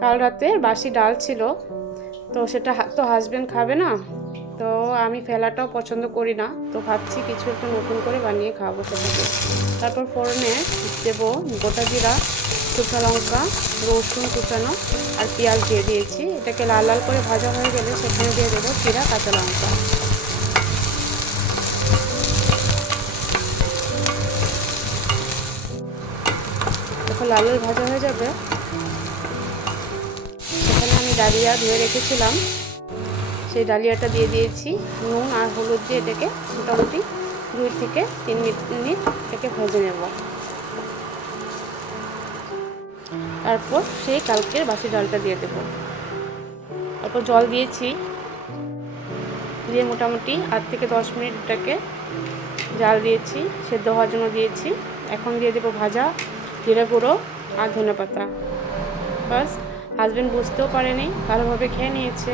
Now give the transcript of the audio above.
কাল রাতে বাসি ডাল ছিল, তো সেটা তো হাজব্যান্ড খাবে না, তো আমি ফেলাটাও পছন্দ করি না, তো ভাবছি কিছু একটা নতুন করে বানিয়ে খাবো সেটাকে। তারপর ফোড়নে দেব গোটা জিরা, শুকনো লঙ্কা, রসুন কুচানো আর পেঁয়াজ দিয়ে দিয়েছি। এটাকে লাল লাল করে ভাজা হয়ে গেলে সেখানে দিয়ে দেবো জিরা, কাঁচা লঙ্কা। যখন লাল লাল ভাজা হয়ে যাবে, সেখানে আমি ডালিয়া ধুয়ে রেখেছিলাম, সেই ডালিয়াটা দিয়ে দিয়েছি। নুন আর হলুদ দিয়ে এটাকে মোটামুটি 2 থেকে 3 মিনিট এটাকে ভেজে নেব। তারপর সেই কালকের বাসি ডালটা দিয়ে দেব। তারপর জল দিয়েছি, দিয়ে মোটামুটি 8 থেকে 10 মিনিট এটাকে জাল দিয়েছি, সেদ্ধ হওয়ার জন্য দিয়েছি। এখন দিয়ে দেবো ভাজা জিরে গুঁড়ো আর ধনেপাতা। বাস, হাজব্যান্ড বুঝতেও পারেনি, ভালোভাবে খেয়ে নিয়েছে।